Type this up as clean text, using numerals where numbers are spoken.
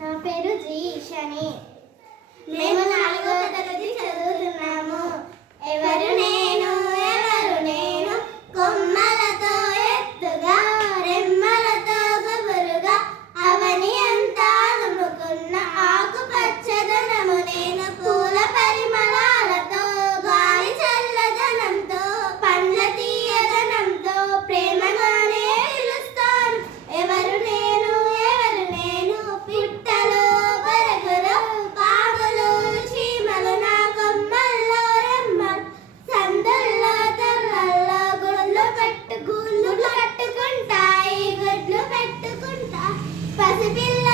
నా పేరు జీషని. మేము 4వ తరగతి చదువుతున్నాము. ఎవరు నేను కొమ్మలతో ఎత్తుగా రెమ్మలతో గుబురుగా అవని అంతా దుముకున్న ఆకుపచ్చదనము నేను. పూల పరిమళాలతో గాలి చల్లదనంతో పండ్ల తీయదనంతో ప్రేమగానే పిలుస్తాను. ఎవరు నేను పిట్టలు బరగులు పాములు చీమలు నా కొమ్మల్లో రెమ్మలు సందుల్లో తెల్లల్లో గుళ్ళు కట్టుకుంటాయి గుడ్లు పెట్టుకుంటా పసిపిల్ల